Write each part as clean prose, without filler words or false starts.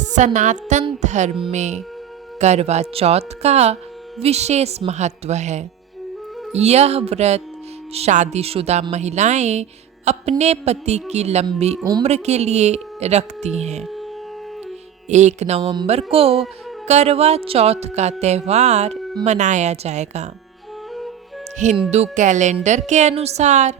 सनातन धर्म में करवा चौथ का विशेष महत्व है। यह व्रत शादीशुदा महिलाएं अपने पति की लंबी उम्र के लिए रखती हैं। 1 नवंबर को करवा चौथ का त्योहार मनाया जाएगा। हिंदू कैलेंडर के अनुसार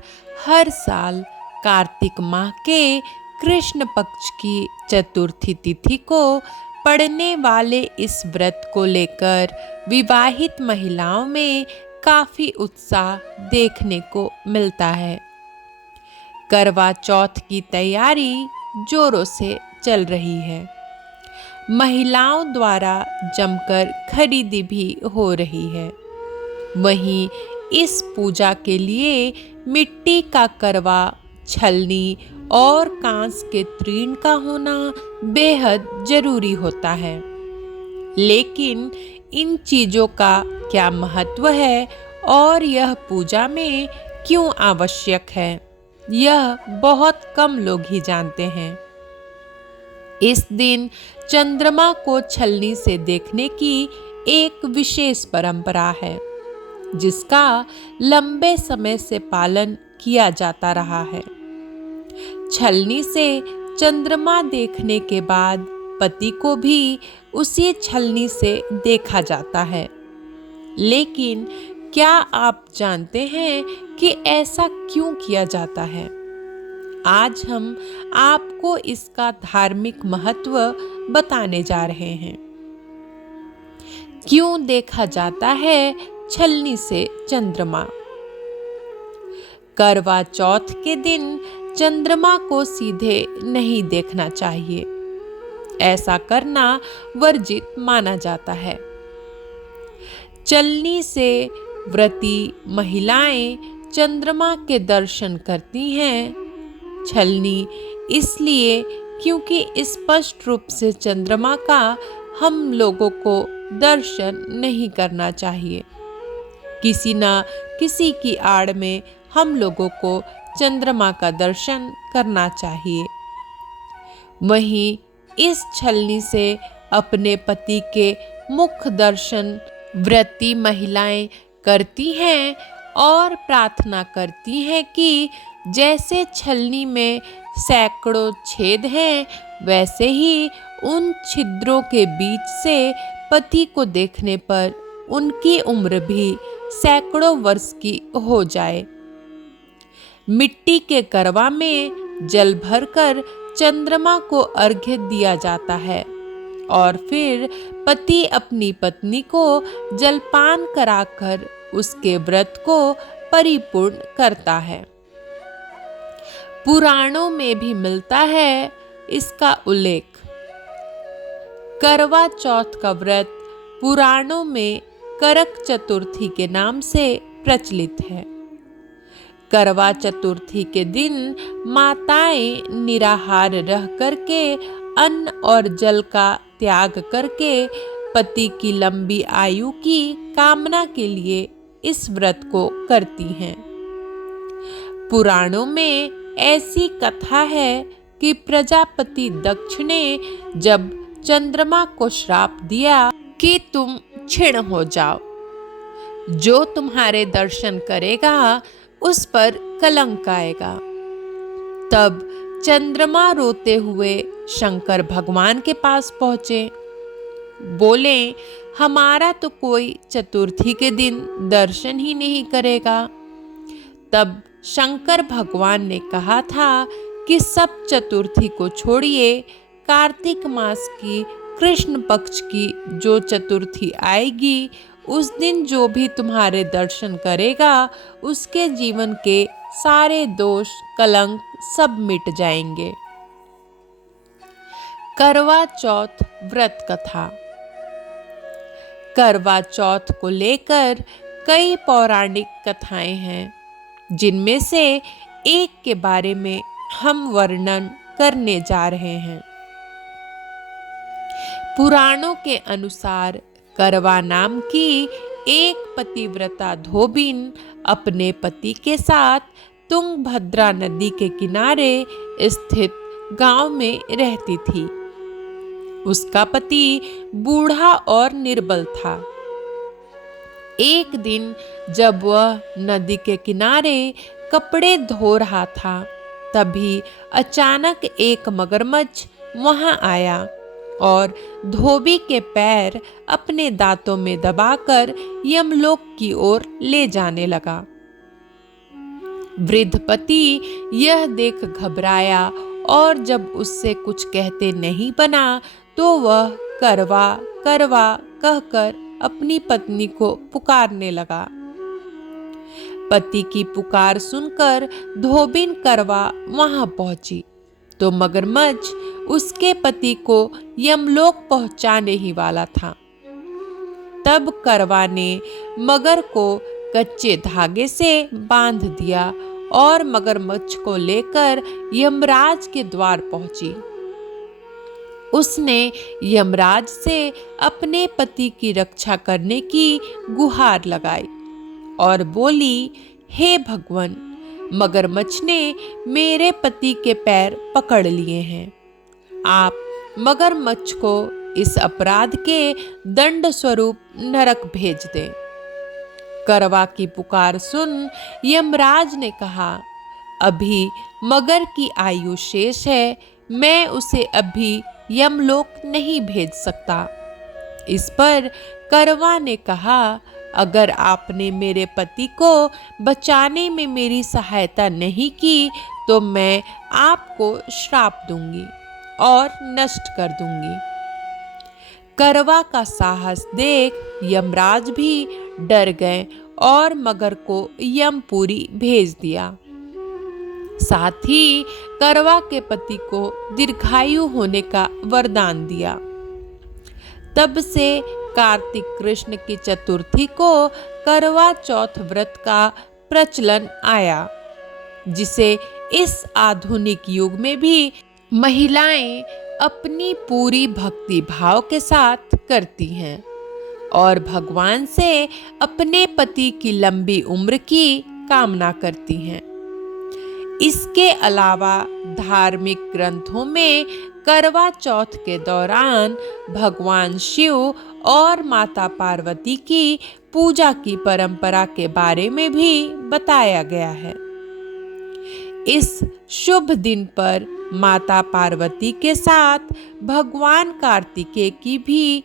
हर साल कार्तिक माह के कृष्ण पक्ष की चतुर्थी तिथि को पड़ने वाले इस व्रत को लेकर विवाहित महिलाओं में काफी उत्साह देखने को मिलता है। करवा चौथ की तैयारी जोरों से चल रही है। महिलाओं द्वारा जमकर खरीदी भी हो रही है। वहीं इस पूजा के लिए मिट्टी का करवा, छलनी और कांस के तृण का होना बेहद जरूरी होता है। लेकिन इन चीजों का क्या महत्व है और यह पूजा में क्यों आवश्यक है, यह बहुत कम लोग ही जानते हैं। इस दिन चंद्रमा को छलनी से देखने की एक विशेष परंपरा है, जिसका लंबे समय से पालन किया जाता रहा है। छलनी से चंद्रमा देखने के बाद पति को भी उसी छलनी से देखा जाता है। लेकिन क्या आप जानते हैं कि ऐसा क्यों किया जाता है? आज हम आपको इसका धार्मिक महत्व बताने जा रहे हैं। क्यों देखा जाता है छलनी से चंद्रमा? करवा चौथ के दिन चंद्रमा को सीधे नहीं देखना चाहिए। ऐसा करना वर्जित माना जाता है। छलनी से व्रती महिलाएं चंद्रमा के दर्शन करती हैं। छलनी इसलिए क्योंकि स्पष्ट रूप से चंद्रमा का हम लोगों को दर्शन नहीं करना चाहिए। किसी न किसी की आड़ में हम लोगों को चंद्रमा का दर्शन करना चाहिए। वहीं इस छलनी से अपने पति के मुख दर्शन व्रती महिलाएं करती हैं और प्रार्थना करती हैं कि जैसे छलनी में सैकड़ों छेद हैं, वैसे ही उन छिद्रों के बीच से पति को देखने पर उनकी उम्र भी सैकड़ों वर्ष की हो जाए। मिट्टी के करवा में जल भरकर चंद्रमा को अर्घ्य दिया जाता है और फिर पति अपनी पत्नी को जलपान कराकर उसके व्रत को परिपूर्ण करता है। पुराणों में भी मिलता है इसका उल्लेख। करवा चौथ का व्रत पुराणों में करक चतुर्थी के नाम से प्रचलित है। करवा चतुर्थी के दिन माताएं निराहार रह करके अन्न और जल का त्याग करके पति की लंबी आयु की कामना के लिए इस व्रत को करती हैं। पुराणों में ऐसी कथा है कि प्रजापति दक्ष ने जब चंद्रमा को श्राप दिया कि तुम क्षीण हो जाओ, जो तुम्हारे दर्शन करेगा उस पर कलंक आएगा। तब चंद्रमा रोते हुए शंकर भगवान के पास पहुंचे। बोले, हमारा तो कोई चतुर्थी के दिन दर्शन ही नहीं करेगा। तब शंकर भगवान ने कहा था कि सब चतुर्थी को छोड़िए, कार्तिक मास की कृष्ण पक्ष की जो चतुर्थी आएगी, उस दिन जो भी तुम्हारे दर्शन करेगा उसके जीवन के सारे दोष कलंक सब मिट जाएंगे। करवा चौथ व्रत कथा। करवा चौथ को लेकर कई पौराणिक कथाएं हैं, जिनमें से एक के बारे में हम वर्णन करने जा रहे हैं। पुराणों के अनुसार करवा नाम की एक पतिव्रता धोबिन अपने पति के साथ तुंगभद्रा नदी के किनारे स्थित गांव में रहती थी। उसका पति बूढ़ा और निर्बल था। एक दिन जब वह नदी के किनारे कपड़े धो रहा था, तभी अचानक एक मगरमच्छ वहां आया और धोबी के पैर अपने दांतों में दबाकर यमलोक की ओर ले जाने लगा। वृद्ध पति यह देख घबराया और जब उससे कुछ कहते नहीं बना तो वह करवा करवा कहकर अपनी पत्नी को पुकारने लगा। पति की पुकार सुनकर धोबिन करवा वहां पहुंची तो मगरमच्छ उसके पति को यमलोक पहुंचाने ही वाला था। तब करवा ने मगर को कच्चे धागे से बांध दिया और मगरमच्छ को लेकर यमराज के द्वार पहुंची। उसने यमराज से अपने पति की रक्षा करने की गुहार लगाई और बोली, हे भगवान, मगरमच्छ ने मेरे पति के पैर पकड़ लिए हैं। आप मगरमच्छ को इस अपराध के दंड स्वरूप नरक भेज दें। करवा की पुकार सुन यमराज ने कहा, अभी मगर की आयु शेष है, मैं उसे अभी यमलोक नहीं भेज सकता। इस पर करवा ने कहा, अगर आपने मेरे पति को बचाने में मेरी सहायता नहीं की तो मैं आपको श्राप दूंगी और नष्ट कर दूंगी। करवा का साहस देख यमराज भी डर गए और मगर को यमपुरी भेज दिया। साथ ही करवा के पति को दीर्घायु होने का वरदान दिया। तब से कार्तिक कृष्ण की चतुर्थी को करवा चौथ व्रत का प्रचलन आया, जिसे इस आधुनिक युग में भी महिलाएं अपनी पूरी भक्ति भाव के साथ करती हैं और भगवान से अपने पति की लंबी उम्र की कामना करती हैं। इसके अलावा धार्मिक ग्रंथों में करवा चौथ के दौरान भगवान शिव और माता पार्वती की पूजा की परंपरा के बारे में भी बताया गया है। इस शुभ दिन पर माता पार्वती के साथ भगवान कार्तिकेय की भी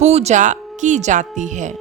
पूजा की जाती है।